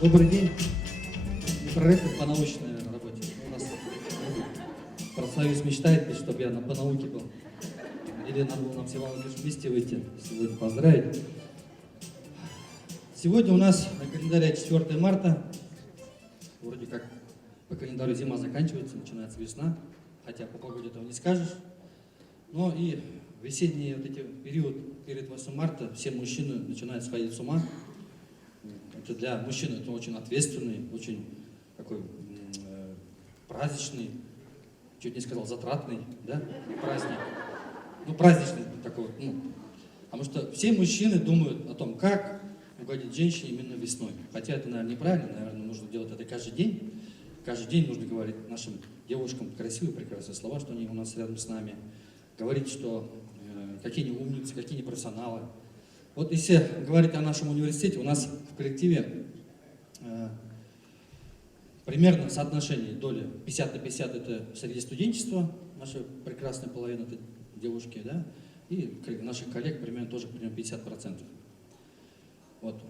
Добрый день. Проректор по научной, наверное, работе. У нас профсоюз мечтает, чтобы я по науке был. Или надо было нам все вместе выйти сегодня поздравить. Сегодня у нас на календаре 4 марта. Вроде как по календарю зима заканчивается, начинается весна. Хотя по погоде этого не скажешь. Но и весенний вот эти период перед 8 марта все мужчины начинают сходить с ума. Это для мужчин это очень ответственный, очень такой праздничный, чуть не сказал затратный, да, праздник. Ну, праздничный такой вот, потому что все мужчины думают о том, как угодить женщине именно весной. Хотя это, наверное, неправильно, наверное, нужно делать это каждый день. Каждый день нужно говорить нашим девушкам красивые, прекрасные слова, что они у нас рядом с нами. Говорить, что какие они умницы, какие они профессионалы. Вот если говорить о нашем университете, у нас в коллективе примерно соотношение доли 50 на 50 это среди студенчества, наша прекрасная половина это девушки, да, и наших коллег примерно тоже примерно 50%. Вот.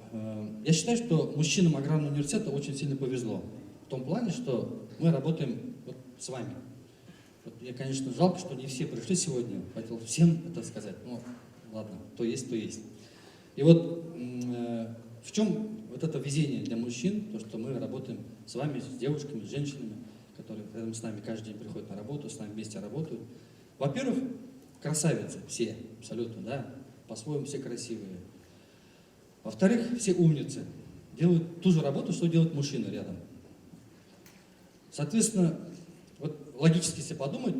Я считаю, что мужчинам аграрного университета очень сильно повезло. В том плане, что мы работаем вот с вами. Вот мне, конечно, жалко, что не все пришли сегодня. Хотел всем это сказать. Ну, ладно, то есть, то есть. И вот в чем вот это везение для мужчин, то, что мы работаем с вами, с девушками, с женщинами, которые рядом с нами каждый день приходят на работу, с нами вместе работают. Во-первых, красавицы все, абсолютно, да, по-своему все красивые. Во-вторых, все умницы, делают ту же работу, что делает мужчина рядом. Соответственно, вот логически, если подумать,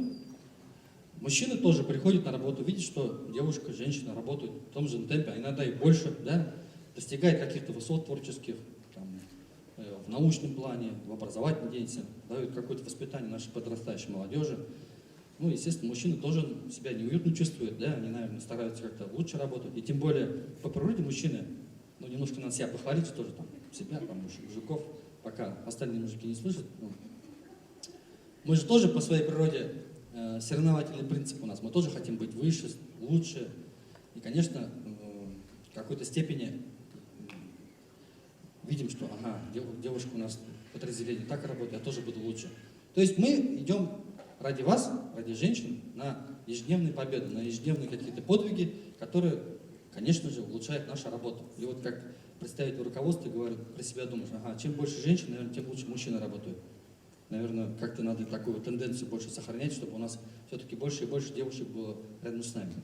мужчины тоже приходят на работу, видят, что девушка, женщина работают в том же темпе, а иногда и больше, да, достигает каких-то высот творческих, там, в научном плане, в образовательной деятельности, дают какое-то воспитание нашей подрастающей молодежи. Ну, естественно, мужчины тоже себя неуютно чувствуют, да, они, наверное, стараются как-то лучше работать. И тем более по природе мужчины, ну, немножко надо себя похвалить тоже, там, себя, там, мужиков, пока остальные мужики не слышат. Ну. Мы же тоже по своей природе соревновательный принцип у нас. Мы тоже хотим быть выше, лучше. И, конечно, в какой-то степени видим, что ага, девушка у нас в подразделении так работает, я тоже буду лучше. То есть мы идем ради вас, ради женщин, на ежедневные победы, на ежедневные какие-то подвиги, которые, конечно же, улучшают нашу работу. И вот как представитель руководства говорит, про себя думаешь, ага, чем больше женщин, наверное, тем лучше мужчины работают. Наверное, как-то надо такую тенденцию больше сохранять, чтобы у нас все-таки больше и больше девушек было рядом с нами.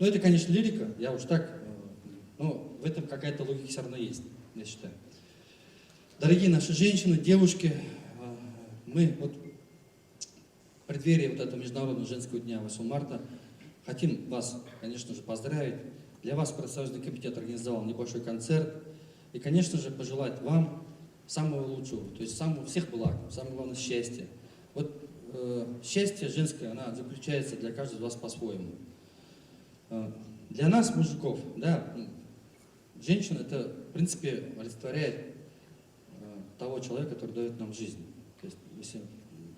Но это, конечно, лирика, я уж так, но в этом какая-то логика все равно есть, я считаю. Дорогие наши женщины, девушки, мы вот в преддверии вот этого Международного женского дня 8 марта хотим вас, конечно же, поздравить. Для вас профсоюзный комитет организовал небольшой концерт. И, конечно же, пожелать вам самого лучшего, то есть всех благ, самое главное счастья. Вот счастье женское, оно заключается для каждого из вас по-своему. Для нас, мужиков, да, женщина это, в принципе, олицетворяет того человека, который дает нам жизнь. То есть, если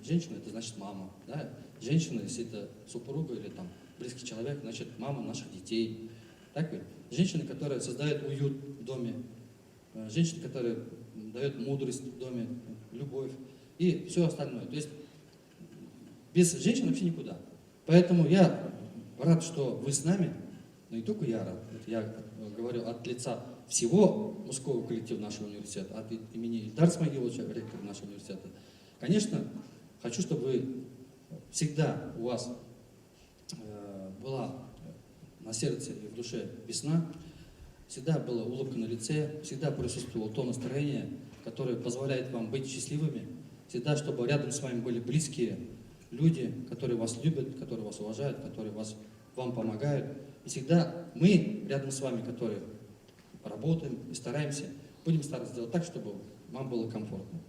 женщина, это значит мама, да? Женщина, если это супруга или там близкий человек, значит мама наших детей. Так ведь? Женщина, которая создает уют в доме, женщина, которая дает мудрость в доме, любовь и все остальное. То есть без женщин вообще никуда. Поэтому я рад, что вы с нами, но не только я рад. Это я говорю от лица всего мужского коллектива нашего университета, от имени Ильдара Смагиловича, ректора нашего университета. Конечно, хочу, чтобы вы всегда у вас была на сердце и в душе весна, всегда была улыбка на лице, всегда присутствовало то настроение, которое позволяет вам быть счастливыми, всегда, чтобы рядом с вами были близкие люди, которые вас любят, которые вас уважают, которые вам помогают. И всегда мы рядом с вами, которые работаем и стараемся, будем стараться сделать так, чтобы вам было комфортно.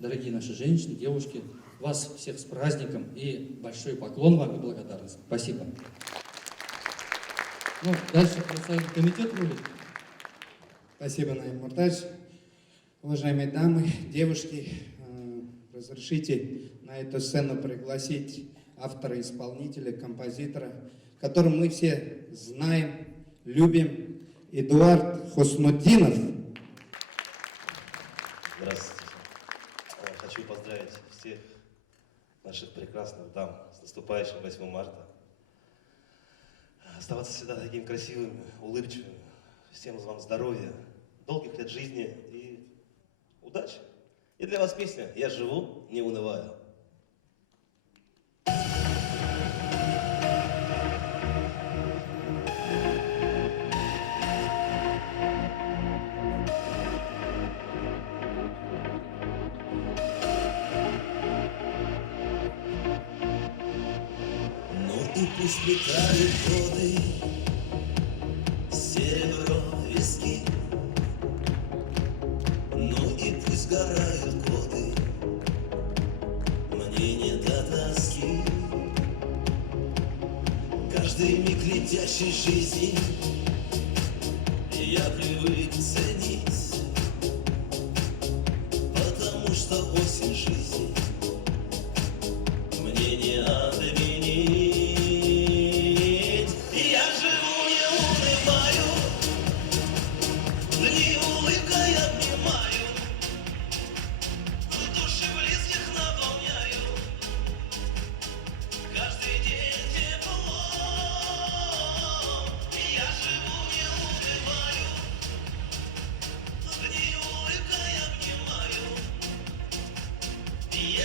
Дорогие наши женщины, девушки, вас всех с праздником и большой поклон вам и благодарность. Спасибо. Ну, дальше профсоюзный комитет будет. Спасибо, Наим Муртач. Уважаемые дамы, девушки, разрешите на эту сцену пригласить автора-исполнителя, композитора, которого мы все знаем, любим, Эдуард Хуснутдинов. наших прекрасных дам с наступающим 8 марта. Оставаться всегда таким красивым, улыбчивым. Всем вам здоровья, долгих лет жизни и удачи. И для вас песня «Я живу, не унываю». И пусть летают годы, серебро виски, ну и пусть сгорают годы, мне не до тоски. Каждый миг летящей жизни я привык ценить, потому что осень жизни мне не отменить. Я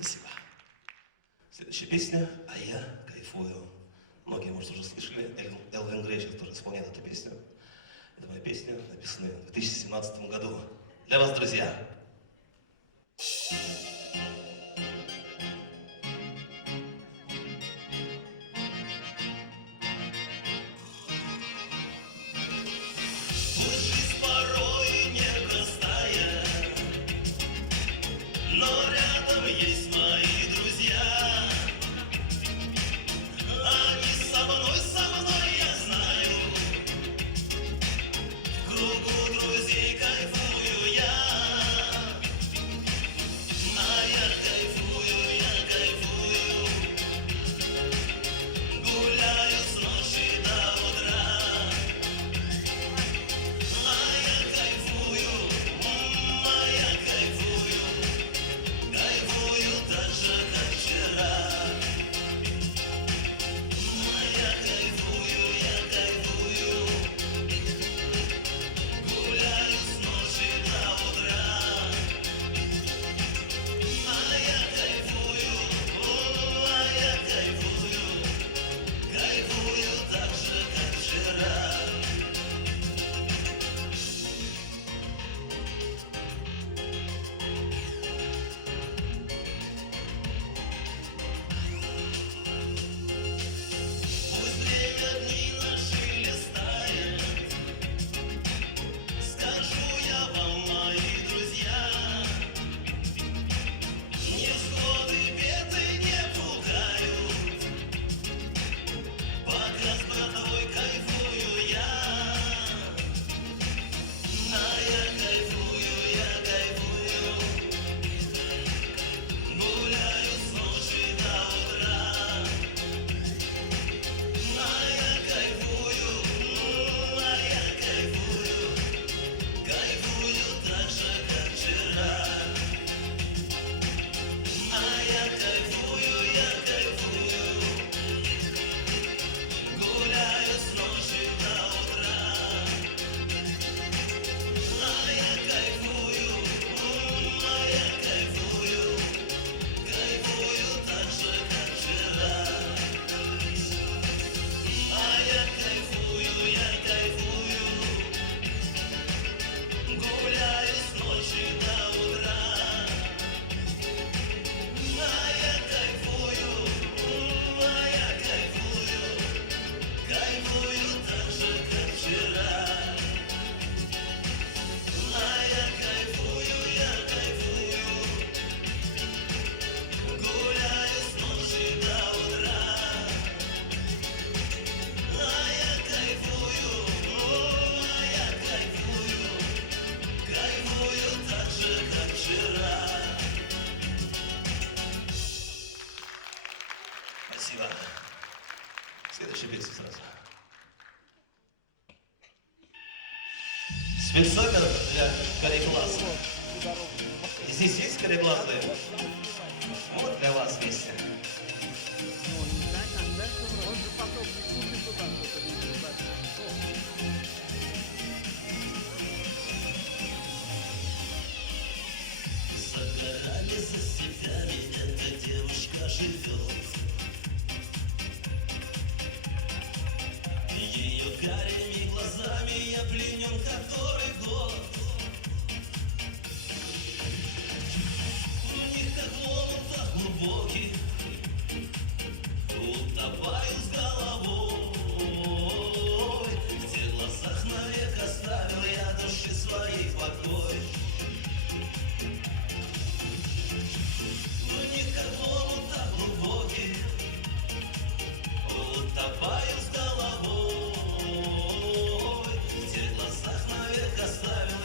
Спасибо. Следующая песня «А я кайфую». Многие, может, уже слышали, Элвин Грей сейчас тоже исполняет эту песню. Это моя песня, написанная в 2017 году. Для вас, друзья. Пусть жизнь порой непростая, но рядом есть мои друзья. Они со мной, я знаю. В кругу друзей кайфую я. А я кайфую. Гуляю с ночи до утра. А я кайфую. Кайфую так же, как вчера. Я кайфую. Гуляю с ночи до утра. А я кайфую. Кайфую так же, как вчера. Пусть время дни наши листает, скажу я вам, мои друзья, невзгоды, беды не пугают, пока с братвой кайфую я. А я кайфую. Гуляю с ночи до утра. А я кайфую. Кайфую так же, как вчера. А я кайфую. Гуляю с ночи до утра. А я кайфую. Кайфую так же, как вчера. А я кайфую. Гуляю с ночи до утра. А я кайфую. Кайфую так же, как вчера. А я кайфую. Гуляю с ночи до утра. А я кайфую. Кайфую так же, как вчера. Спасибо. Следующая песня сразу. Спецномер для кореглазых. Здесь есть кореглазые? Вот для вас песня. За горами, за степями эта девушка живет. Ее карими глазами я пленен который год. В них как омут глубокий, утопаю с головой. В тех глазах навек оставил я души своей покой. В них как омут глубокий, утопаю с головой. В тех глазах навек оставил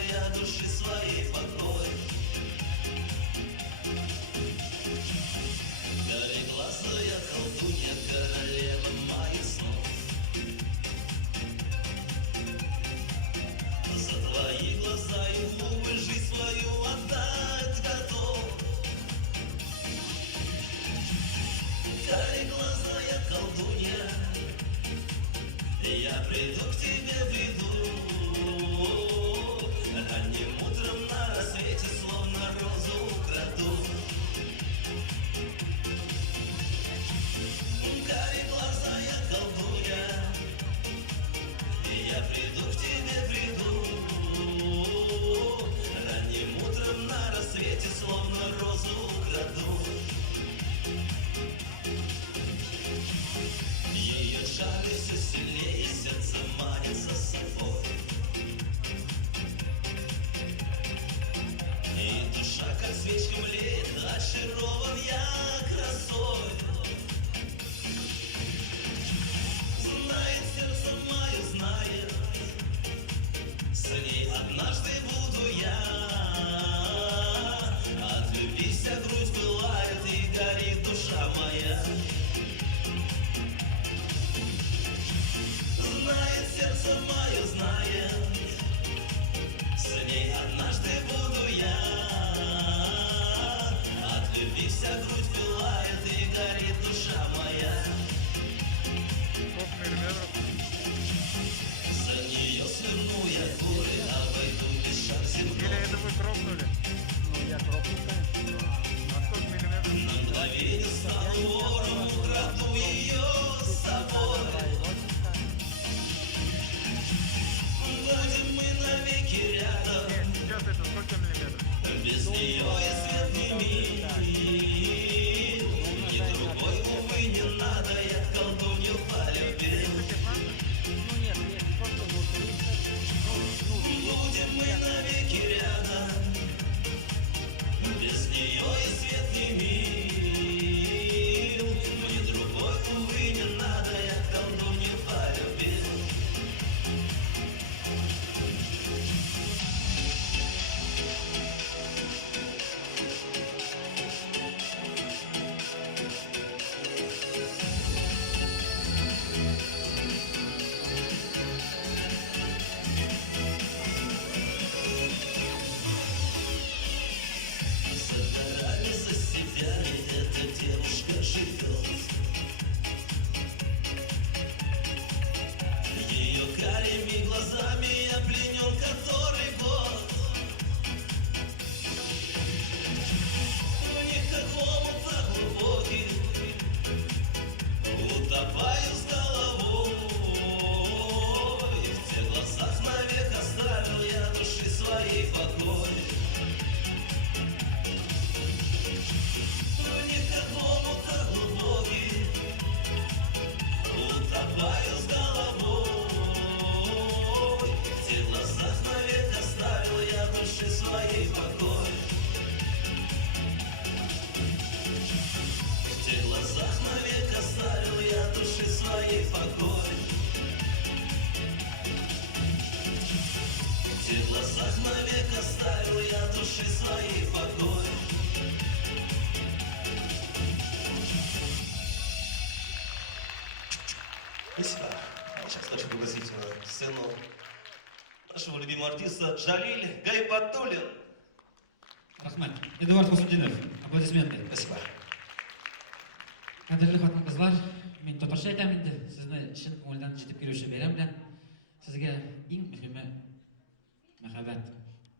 млеет, очарован я красой. Знает сердце мое, знает, с ней однажды буду я. От любви вся грудь пылает и горит душа моя. Знает сердце мое, знает, с ней однажды буду я. От любви вся грудь пылает и горит душа моя. За нее сверну я горе, обойду без шаг земной. Или это вы кропнули? Ну, я кропнул, конечно. На 100 миллиметров. На мгновение стану вором, украду ее с собой. Будем мы навеки рядом, Нет, сейчас это сколько миллиметров? без нее и свет не миг. Ни другой, увы, не надо, я колдунью полюбил. 15? Ну нет, просто вот 30. Будем мы навеки рядом, без нее и свет не мил. Мне другой, увы, не надо, я колдунью полюбил. За горами, за степями эта девушка живет. Ее карими глазами я пленен который год. В них как омута глубокий, утопаю с головой. В тех глазах навек оставил я души своей покой. В них как омута глубокий, утопаю с головой. В тех глазах навек оставил я души своей покой. В тех глазах навек оставил я души своей покой. В тех глазах навек оставил я души своей покой. Спасибо. Сейчас хочу пригласить на сцену нашего любимого артиста Джалиль Гайбатуллин. Рахмат. Эдуард Хусудинов. Аплодисменты. Спасибо. Қадірлі қатын қызлар, мен татарша айтам енді, сізді шын көңілден жетіп келуші берем білән. Сізге ең мөһиме мәхәббәт.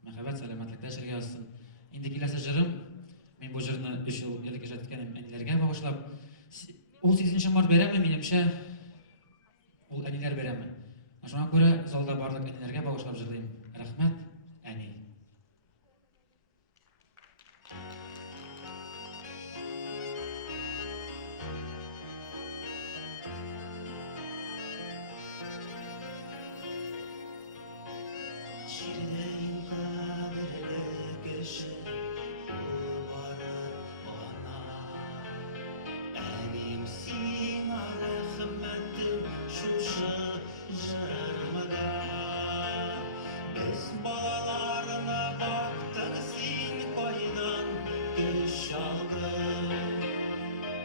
Мәхәббәт сәламәтлектә яшәргә алсын. Инде киләсе җырым, мен бу җырны 3 ел элек иҗат иткәнем әниләргә багышлап. Ул 8 март бәйрәме минемчә ул әниләр бәйрәме. Шуңа күрә залда барлык әниләргә багышлап җырлыйм. Рәхмәт, әни. Çileğin kaderle geçer Kurbanır bana Benimsin rahmetim şuşa jarmada Biz balalarına baktık sin koydan Göş aldın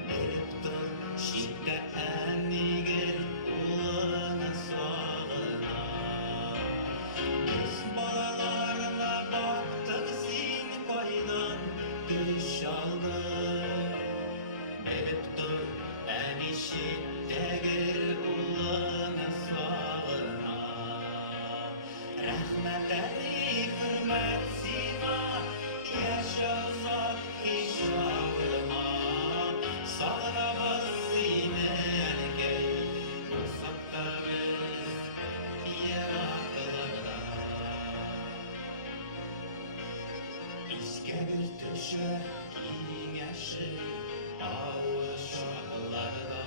Berip dur şidde enigir Ulana sağına Biz balalarına baktık sin koydan Göş aldın Berip dur enişittegir Ulana sağına Rahmet eri hürmet sina Yaşa uzak hiç ağlama Sağlamaz sine erkek Uzakta biz yaraklarda İske bir düşe giyin yaşı Avuç şarkılarda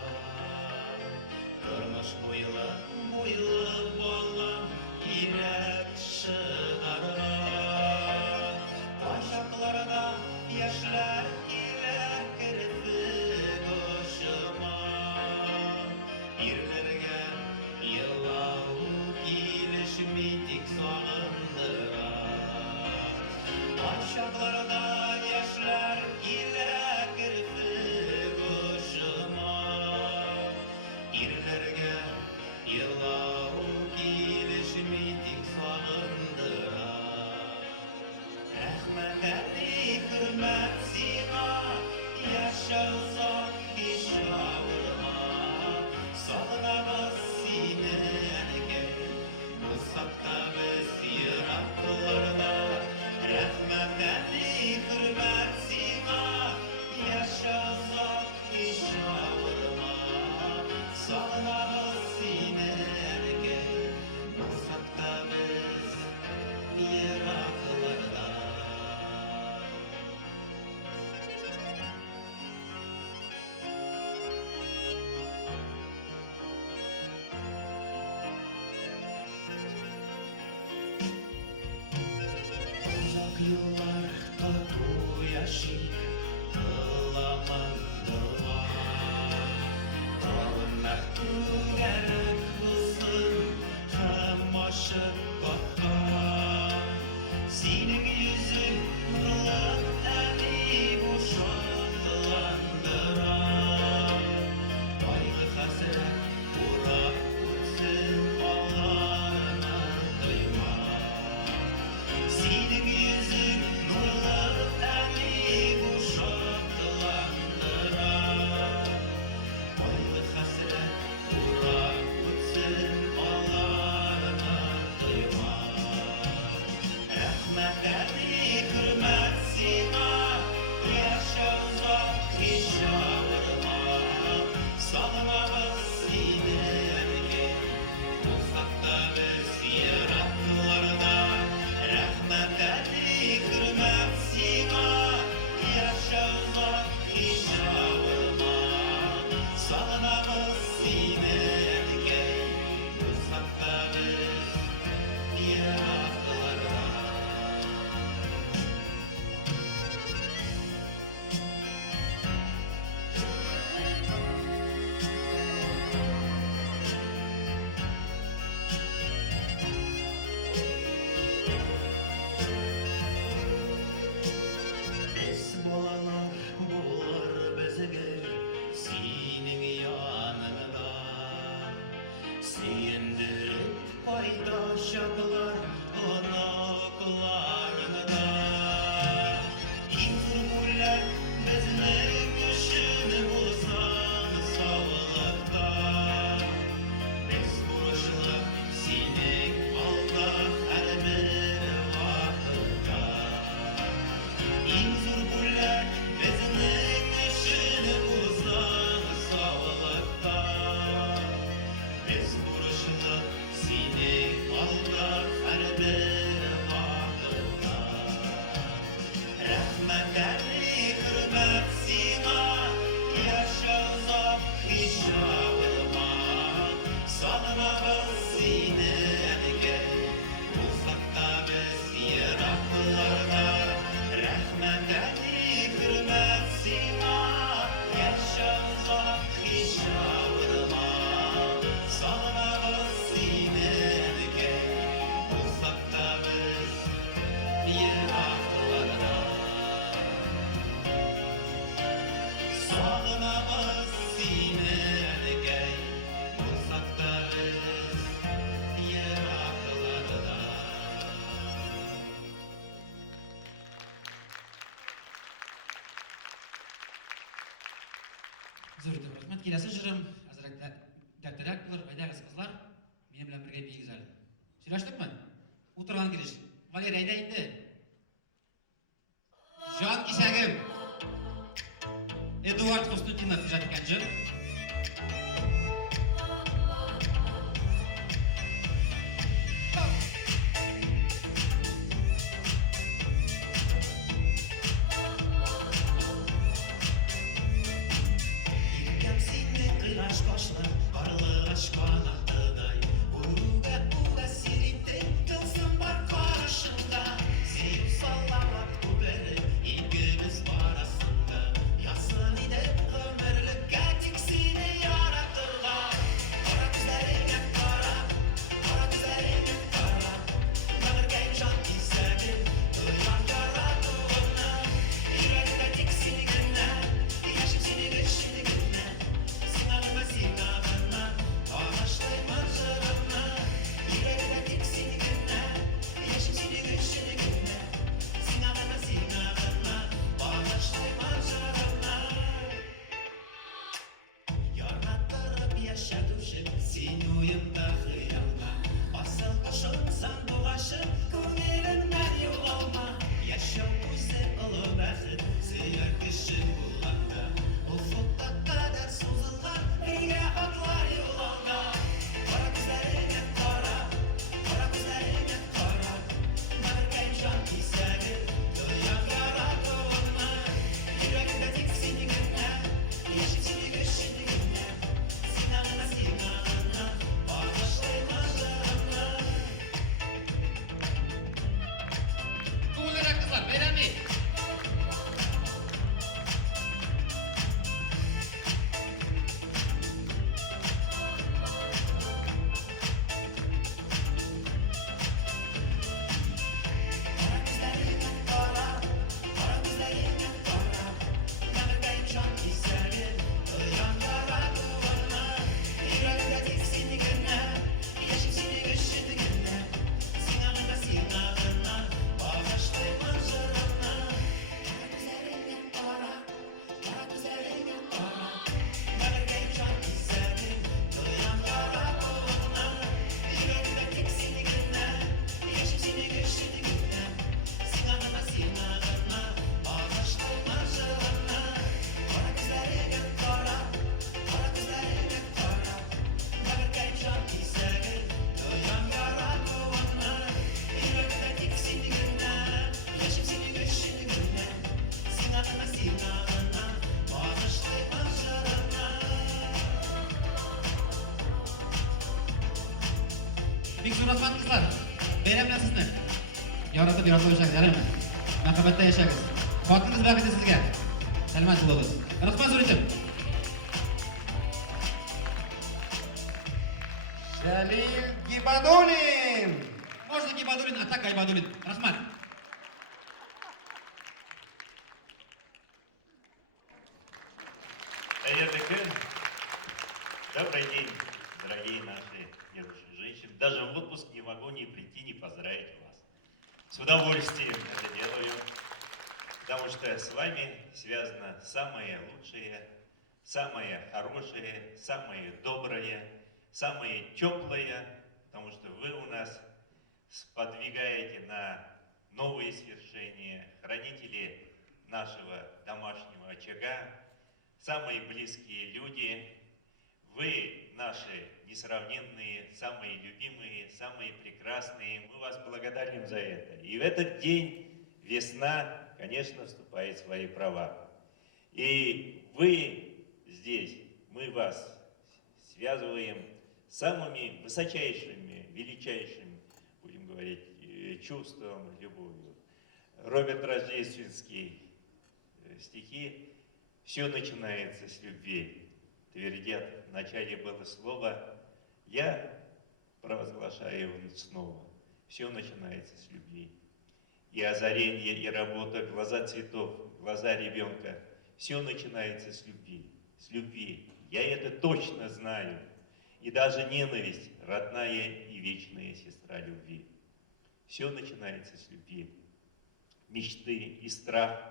яшик кыламын дуа. Талымар күгәрек булсын һәм ашык бакка. Синең йөзең нурлы тәни бушатыландыра. Кайгы хәсрәт урап үтсен алларына тойма. Синең йөзең нурлы тәни бушатыландыра. Кайгы хәсрәт урап үтсен алларына тойма. Рәхмәт әни, хөрмәт сиңа, яшә узак һич авырма. Сагынабыз сине әнекәй, булсак та без еракларда. Рәхмәт әни, хөрмәт сиңа, яшә узак һич авырма. Сагынабыз сине әнекәй, булсак та без еракларда. Biz балалар булар безгә синең яныңда. Сөендереп кайда чаклар оныкларыңда. Иң зур бүләк безнең өчен булсаң саулыкта. Без бурычлы синең алда һәрбер вакытта. Иң зур бүләк безнең өчен булсаң саулыкта. Без бурычлы синең алда һәрбер вакытта. Рәхмәт әни, хөрмәт сиңа, яшә узак һич авырма. Сагынабыз сине әнекәй, булсак та без еракларда. Рәхмәт әни, хөрмәт сиңа, яшә узак һич авырма. Сагынабыз сине әнекәй, булсак та без еракларда. Сагынабыз сине әнекәй, булсак та без еракларда. Зур рәхмәт. Киләсе җырым әзрәк дәртлерәк булыр. Әйдәгез кызлар, минем белән бергә бигез әле. Сөйләштекме? Утырган килеш. Валерий, әйдә инде. Җан кисәгем. Эдуард Константинов иҗат иткән җыр. Икәм синең кыйгач кашлы, карлыгач канатыдай. Уга сириттең тылсым бар карашыңда. Сөеп саламат күпере, икебез арасында. Ясын иде гомерлеккә тик сине ярат. Bek zo'r rahmat qizlar. Bayram bilan sizni. Yoritib yashaysiz, yaraymi? Muhabbatda yashaysiz. Xotiningiz barakati sizga. Salomat bo'lasiz. Rahmat so'raydim. Jalil Gibadulin. Можно Гибадулин, а так Гайбадулин. Rahmat. Добрый день, дорогие наши девушки и женщины. Даже в отпуск не могу не прийти, не поздравить вас. С удовольствием это делаю, потому что с вами связано самое лучшее, самое хорошее, самое доброе, самое теплое, потому что вы у нас сподвигаете на новые свершения, хранители нашего домашнего очага, самые близкие люди. Вы наши несравненные, самые любимые, самые прекрасные. Мы вас благодарим за это. И в этот день весна, конечно, вступает в свои права. И вы здесь, мы вас связываем с самыми высочайшими, величайшими, будем говорить, чувством, любовью. Роберт Рождественский, стихи «Все начинается с любви». Твердят, в начале было слово, я провозглашаю его снова. Все начинается с любви. И озарение, и работа, глаза цветов, глаза ребенка. Все начинается с любви. С любви. Я это точно знаю. И даже ненависть, родная и вечная сестра любви. Все начинается с любви. Мечты и страх,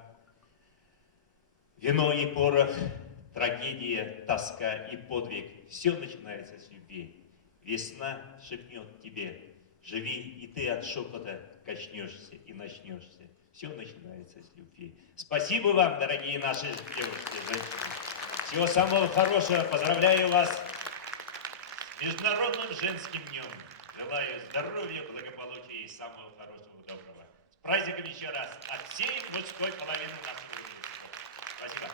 вино и порох, трагедия, тоска и подвиг. Все начинается с любви. Весна шепнет тебе, живи, и ты от шепота качнешься и начнешься. Все начинается с любви. Спасибо вам, дорогие наши девушки, женщины. Всего самого хорошего. Поздравляю вас с Международным женским днем. Желаю здоровья, благополучия и самого хорошего, доброго. С праздником еще раз от всей мужской половины нашего общества. Спасибо.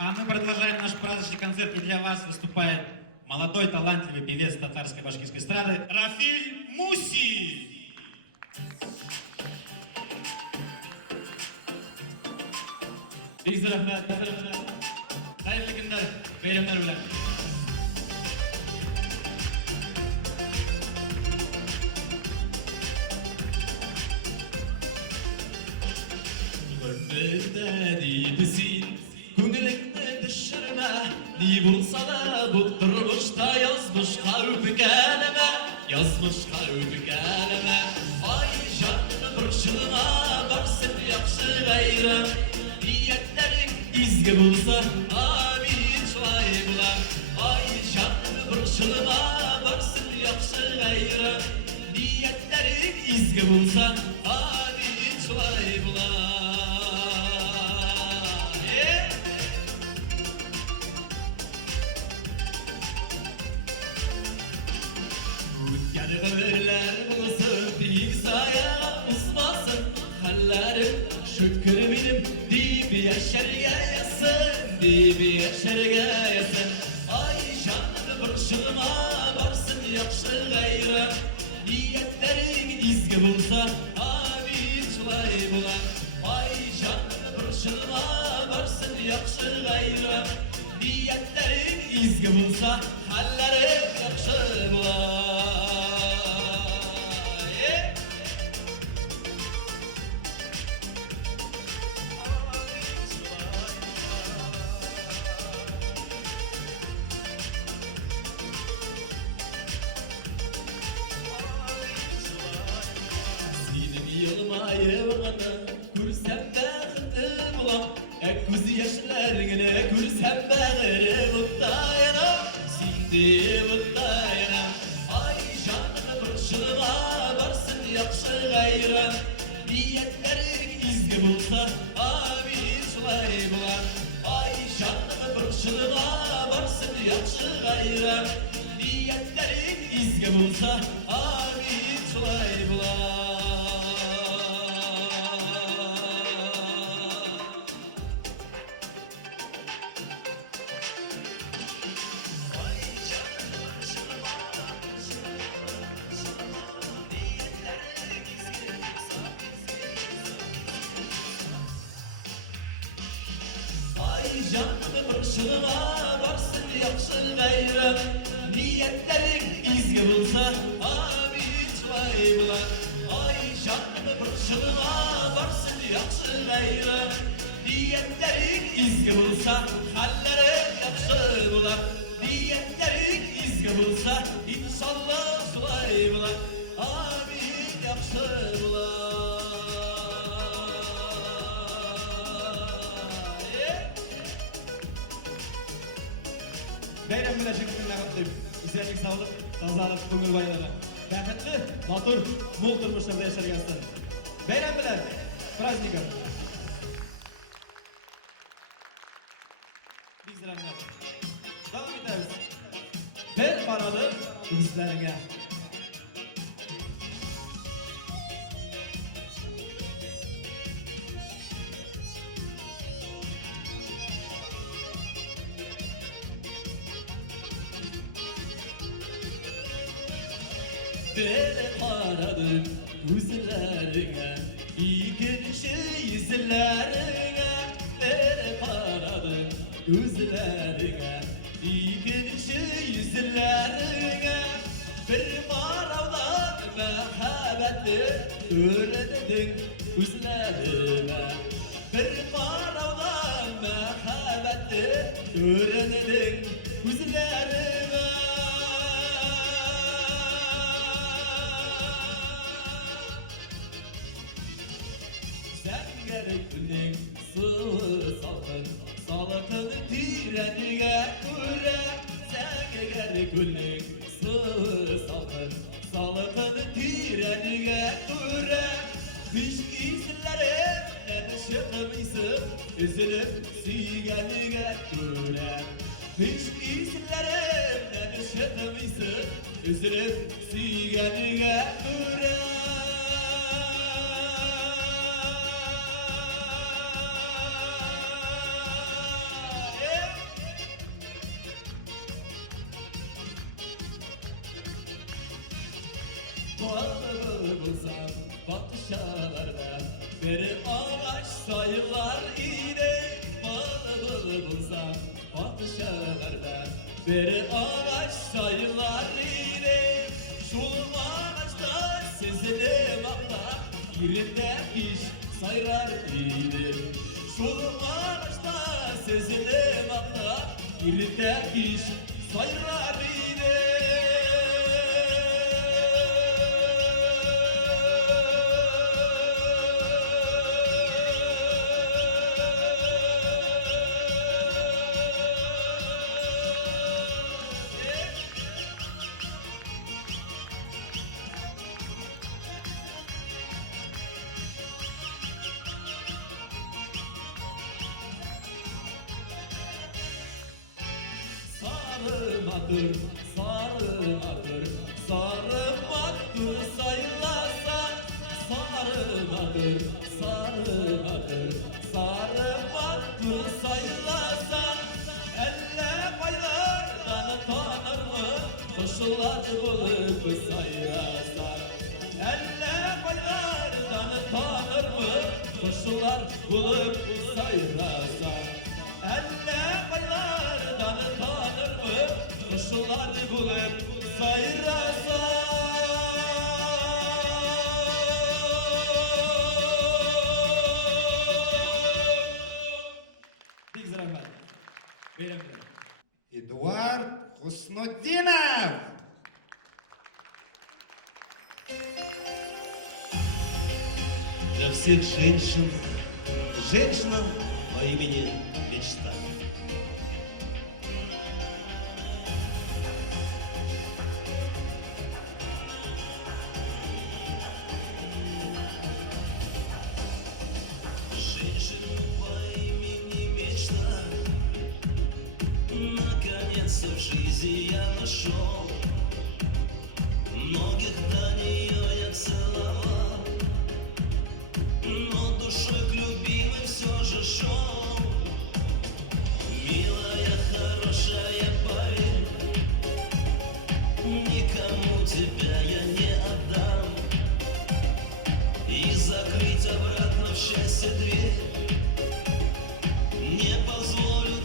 А мы продолжаем наш праздничный концерт, и для вас выступает молодой талантливый певец татарской башкирской эстрады Рафиль Муси. Бик рахмат, Хайырлы күннәр, бәйрәмнәр белән. Ni bulsa da bu durmuşta yazmış kalbi kaleme, yazmış kalbi kaleme. Ay canım burçluğuma baksın yakşı gayrı, niyetlerin izgi bulsa amin şvay bulan. Ay canım burçluğuma baksın yakşı gayrı, niyetlerin izgi bulsa amin şvay bulan. Şükür benim deyip yaşargayasın, deyip yaşargayasın. Ay canım burçluğuma varsın yakşı gayrı, niyetlerin izgi bulsa amin şvay bulan. Ay canım burçluğuma varsın yakşı gayrı, niyetlerin izgi bulsa hallerin yakşı bulan. Kursam baxtım ulam, göz yaşlarına kursam bağırı mutluyum, sindi mutluyum. Ay canım burçluğuma varsın yakşı gayrı, niyetlerin izgi bulsa amin şvay bulan. Ay canım burçluğuma varsın yakşı gayrı, niyetlerin izgi bulsa amin şvay bulan. canlı başıma varsın yaxşı gayrı. Niyetlerin izgi bulsa abi vay bular. Ay canlı başıma varsın yaxşı gayrı. Niyetlerin izgi bulsa hallerin yaxşı bular. Niyetlerin izgi bulsa inşallah vay bular. Abi yaxşı bular. Bayram bilan shukronlar qilib, izlashing sog'lik, tozalik, ko'ngil bayrami. Baxtli, motor, mo'l turmushlarda yashagansan. Bayram bilan, праздником. Bizlarga davom etamiz. Bir paroli bizlarga. Beni aradım yüzlerine, iyi gelişi yüzlerine. Beni aradım yüzlerine, iyi gelişi yüzlerine. Bir maravdan mehabbetli öğrettin yüzlerine. Bir maravdan mehabbetli öğrettin yüzlerine. Gerek sıvı salkın, salkın tireniye göre. Sen gerek sıvı salkın, salkın tireniye göre. Kış izlerimden çıkmışsın, üzülüp siganiye göre. Kış izlerimden çıkmışsın, üzülüp siganiye göre. Bağlı bulsam batışalarda beri ağaç sayılar iğne. Bağlı bulsam batışalarda beri ağaç sayılar iğne. Şu ağaçta sezilir bakla yerinde iş sayılar iğne. Şu ağaçta sezilir bakla yerinde iş sayılar iğne. Sarımadır, sarımadır, sarımadır sayılarsa. Sarımadır, sarımadır, sarımadır sayılarsa. Elle paylardan tanır mı, koşular bulup sayırasa. Elle paylardan tanır mı, koşular bulup sayırasa. Elle paylardan tanır mı, koşular bulup sayırasa. Bizlar rahmat. Bayram bilan. Эдуард Хуснуддинов. Для всех женщин, женщина по имени Мечта. Женщина по имени Мечта, наконец-то в жизни я нашел. Многих до нее я целовал, но душой к любимой все же шел. Милая, хорошая, поверь, никому тебя я не отдам. И закрыть обратно в счастье дверь не позволю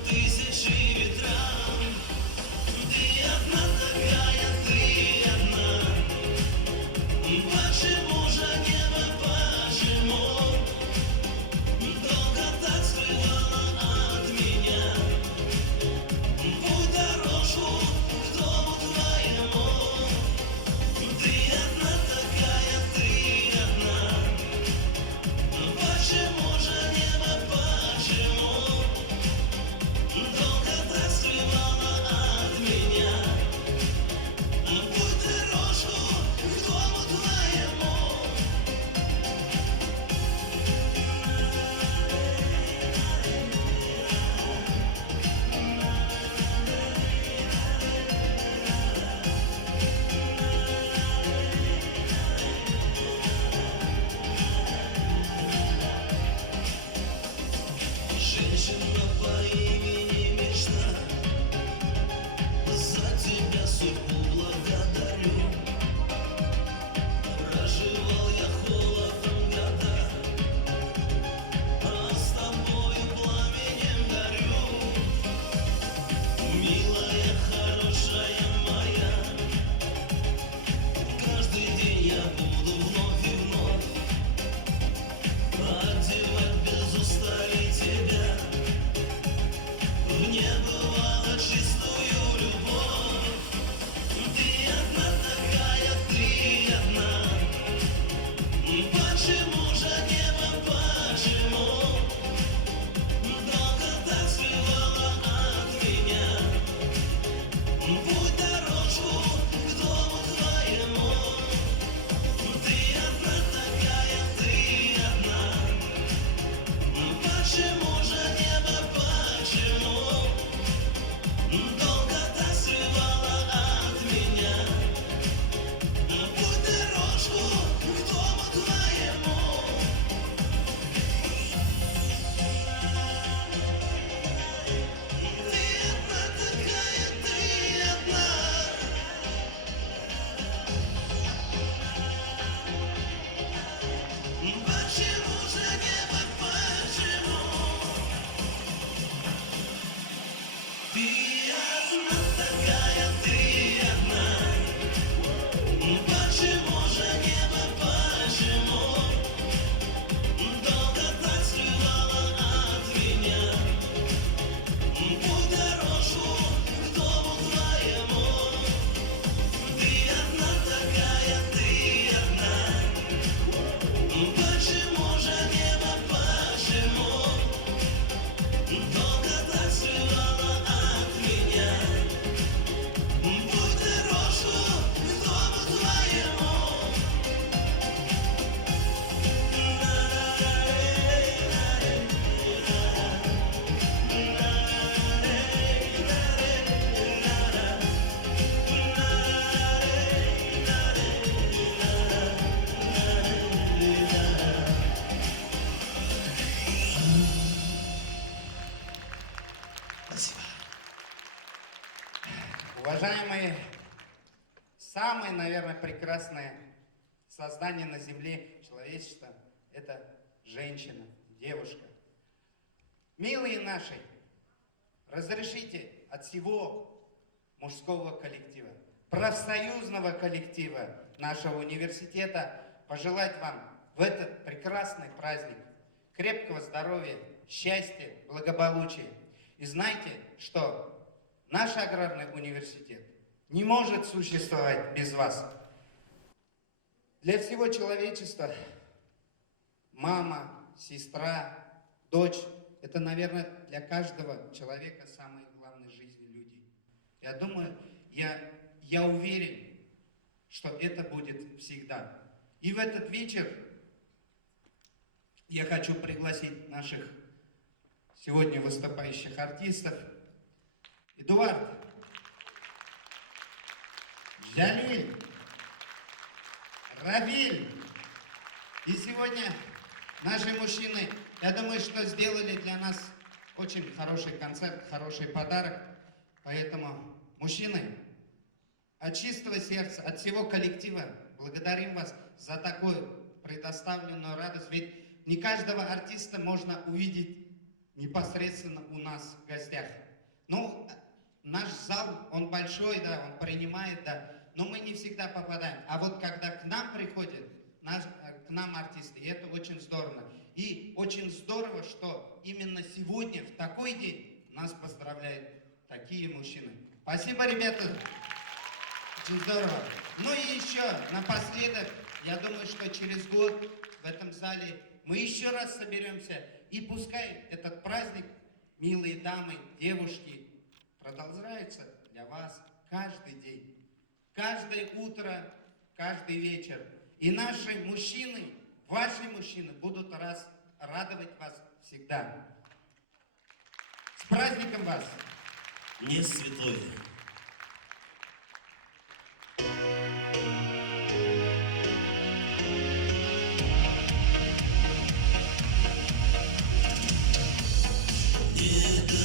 по имени мечта. За тебя судьбу благодарю. Проживал я холодом года, а с тобою пламенем горю. Милая, хорошая моя, каждый день я буду вновь и вновь одевать без устали тебя в небывало чистую любовь. Ты одна такая, ты одна. Почему же небо, почему долго так скрывала от меня путь, дорожку к дому твоему? Ты одна такая, ты одна. Почему же небо, почему долго так скрывала от меня путь, дорожку к дому твоему? Ты одна такая, ты одна. Почему же небо, почему? Ты одна такая, ты одна. Почему же небо, почему долго так скрывала от меня путь, дорожку к дому твоему? Ты одна такая, ты одна. Почему же небо, почему долго так скрывала от меня путь, дорожку к дому твоему? Спасибо. Уважаемые, самое, наверное, прекрасное создание на земле человечества – это женщина, девушка. Милые наши, разрешите от всего мужского коллектива, профсоюзного коллектива нашего университета пожелать вам в этот прекрасный праздник крепкого здоровья, счастья, благополучия. И знайте, что наш аграрный университет не может существовать без вас. Для всего человечества мама, сестра, дочь – это, наверное, для каждого человека самые главные в жизни люди. Я думаю, я уверен, что это будет всегда. И в этот вечер я хочу пригласить наших сегодня выступающих артистов. Эдуард, Жалиль, Равиль. И сегодня наши мужчины, я думаю, что сделали для нас очень хороший концерт, хороший подарок. Поэтому, мужчины, от чистого сердца, от всего коллектива благодарим вас за такую предоставленную радость. Ведь не каждого артиста можно увидеть непосредственно у нас в гостях. Ну, наш зал, он большой, да, он принимает, да, но мы не всегда попадаем. А вот когда к нам приходят, к нам артисты, и это очень здорово. И очень здорово, что именно сегодня, в такой день, нас поздравляют такие мужчины. Спасибо, ребята. Очень здорово. Ну и еще, напоследок, я думаю, что через год в этом зале мы еще раз соберемся. И пускай этот праздник, милые дамы, девушки, продолжается для вас каждый день, каждое утро, каждый вечер. И наши мужчины, ваши мужчины будут радовать вас всегда. С праздником вас! Не святое. Не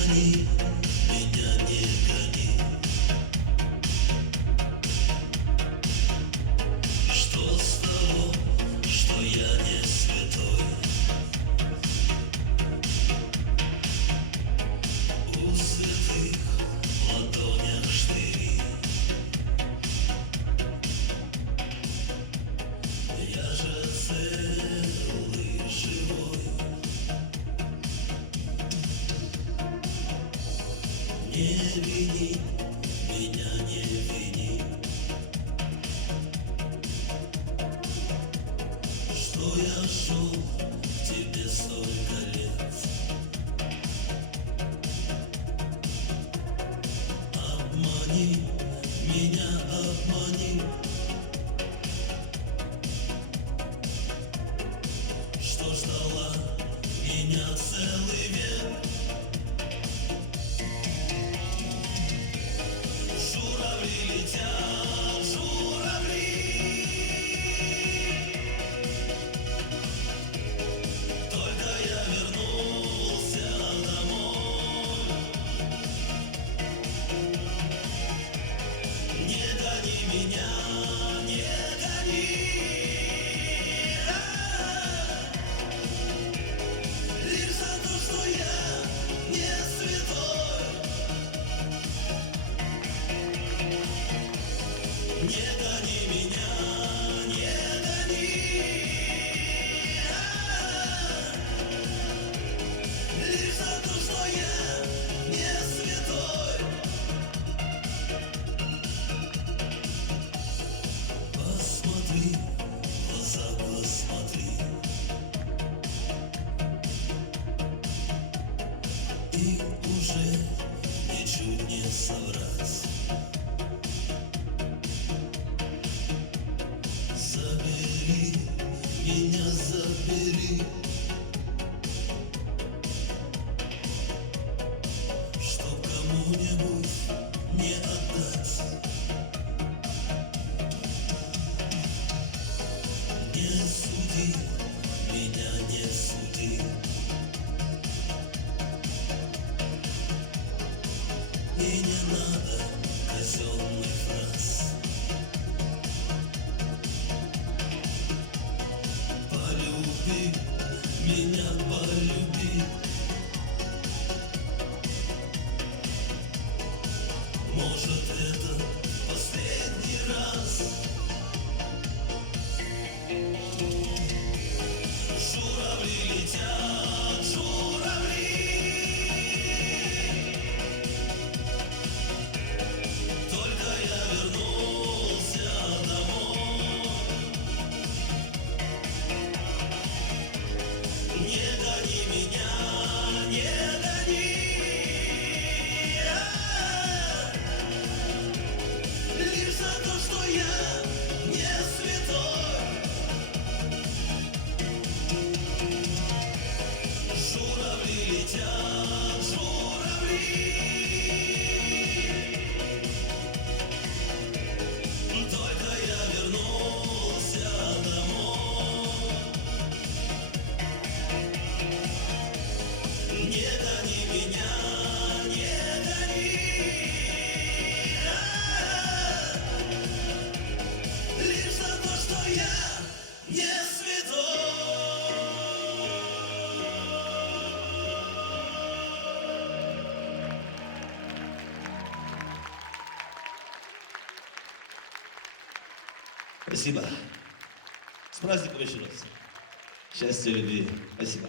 Спасибо. С праздником еще раз. Счастья, любви. Спасибо.